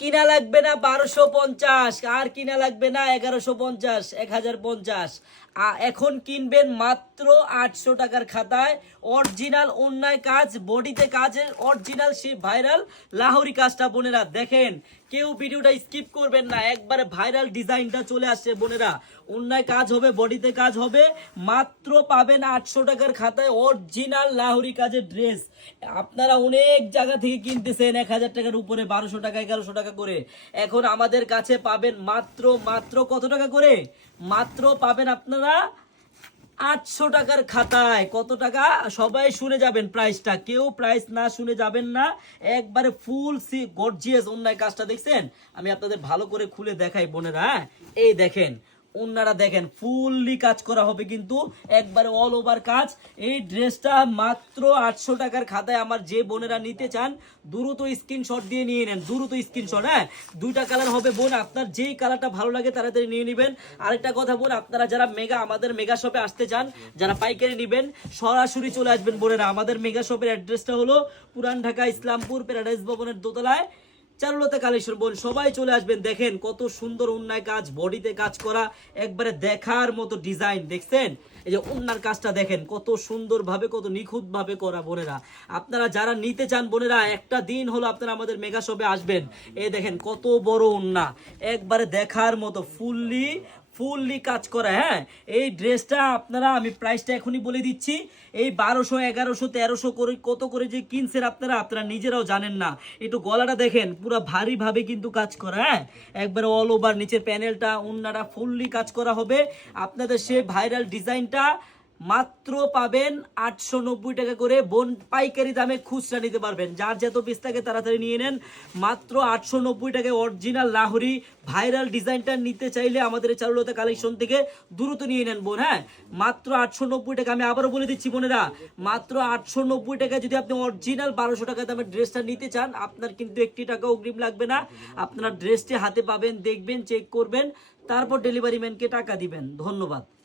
কিনা লাগবে না বারোশো পঞ্চাশ, আর কিনা লাগবে না এগারোশো পঞ্চাশ, এক হাজার পঞ্চাশ। এখন কিনবেন মাত্র আটশো টাকার খাতায় অরিজিনাল অন্যায় কাজ, বডিতে কাজের অরিজিনাল সেই ভাইরাল লাহরি কাজটা বোনেরা দেখেন। কেউ ভিডিওটা স্কিপ করবেন না। একবারে ভাইরাল ডিজাইনটা চলে আসছে বোনেরা। অন্যায় কাজ হবে, বডিতে কাজ হবে। মাত্র পাবেন আটশো টাকার খাতায় অরিজিনাল লাহরি কাজের ড্রেস আপনারা অনেক জায়গা থেকে কিনতেছেন এক হাজার টাকার উপরে, বারোশো টাকা, এগারোশো টাকা করে। এখন আমাদের কাছে পাবেন মাত্র মাত্র কত টাকা করে? মাত্র পাবেন আপনারা আটশো টাকার খাতায় কত টাকা? সবাই শুনে যাবেন প্রাইসটা কেউ প্রাইস না শুনে যাবেন না। একবারে ফুল সি গর্জিয়াস অন্যায় কাজটা, দেখছেন? আমি আপনাদের ভালো করে খুলে দেখাই, বোনেরা হ্যাঁ? এই দেখেন অন্যরা দেখেন ফুললি কাজ করা হবে কিন্তু একবারে অল ওভার কাজ। এই ড্রেসটা মাত্র আটশো টাকার খাতায় আমার যে বোনেরা নিতে চান, দ্রুত স্ক্রিনশট দিয়ে নিয়ে নেন, দ্রুত স্ক্রিনশট হ্যাঁ? দুইটা কালার হবে বোন, আপনার যেই কালারটা ভালো লাগে তাড়াতাড়ি নিয়ে নেবেন। আরেকটা কথা বোন, আপনারা যারা মেগা আমাদের মেগা শপে আসতে চান, যারা পাইকারি নেবেন, সরাসরি চলে আসবেন বোনেরা। আমাদের মেগা শপের অ্যাড্রেসটা হলো পুরান ঢাকা ইসলামপুর প্যারাডাইস ভবনের দোতলায়। চারুলতা কালেশ্বর বোন, সবাই চলে আসবেন, দেখেন কত সুন্দর উন্নায় কাজ, বডিতে কাজ করা, একবারে দেখার মতো ডিজাইন দেখছেন? এই যে অন্যার কাজটা দেখেন, কত সুন্দরভাবে, কত নিখুঁতভাবে করা বোনেরা। আপনারা যারা নিতে চান বোনেরা, একটা দিন হলো আপনারা আমাদের মেগা শপে আসবেন। এ দেখেন কত বড় অন্যা একবারে দেখার মতো ফুললি ফুললি কাজ করা হ্যাঁ? এই ড্রেসটা আপনারা, আমি প্রাইসটা এখনই বলে দিচ্ছি। এই বারোশো, এগারোশো, তেরোশো করে, কত করে যে কিনছেন আপনারা আপনারা নিজেরাও জানেন না। একটু গলাটা দেখেন, পুরো ভারীভাবে কিন্তু কাজ করা হ্যাঁ? একবারে অল ওভার নিচের প্যানেলটা অন্যরা ফুললি কাজ করা হবে। আপনাদের সে ভাইরাল ডিজাইনটা মাত্র পাবেন আটশো নব্বই টাকা করে। বোন, পাইকারি দামে খুচরা নিতে পারবেন। যার যত পিস থাকে তাড়াতাড়ি নিয়ে নেন। মাত্র আটশো নব্বই টাকায় অরিজিনাল লাহোরি ভাইরাল ডিজাইনটা নিতে চাইলে আমাদের চারুলতা কালেকশন থেকে দ্রুত নিয়ে নেন বোন হ্যাঁ? মাত্র আটশো নব্বই টাকা। আমি আবারও বলে দিচ্ছি বোনেরা, মাত্র আটশো নব্বই টাকায় যদি আপনি অরিজিনাল বারোশো টাকা দামের ড্রেসটা নিতে চান, আপনার কিন্তু একটি টাকা অগ্রিম লাগবে না। আপনার ড্রেসটি হাতে পাবেন, দেখবেন চেক করবেন, তারপর ডেলিভারি ম্যানকে টাকা দিবেন। ধন্যবাদ।